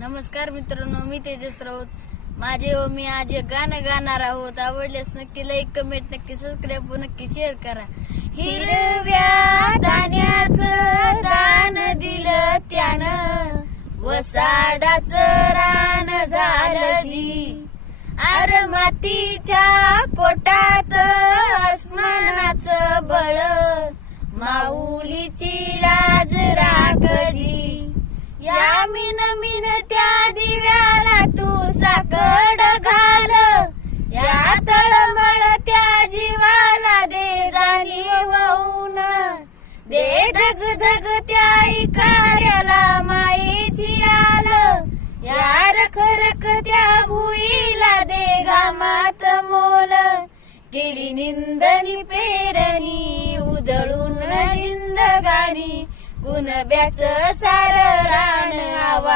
नमस्कार मित्रांनो, मी तेजस राऊत. माझे व मी आज एक गाणं गाणार आहोत. आवडल्यास नक्की लाईक, कमेंट, नक्की सबस्क्राईब व नक्की शेअर करा. हिरव्या धान्याचं दान दिलं त्यानं, वसाडाचं रान झालं जी. अर मातीच्या पोटात अस्मानाचं बळ, माऊलीची लाज राखजी. या मिन त्या दिव्याला तू साकड घाल, या तळमळ त्या जीवाला दे जाणीवून, दे धग धग त्या इकाऱ्याला मायेची आल, या रख रख त्या भुईला दे घामात मोल. केली निंदनी पेरणी उधळून जिंदगानी, कुणब्याचं सार रान आवा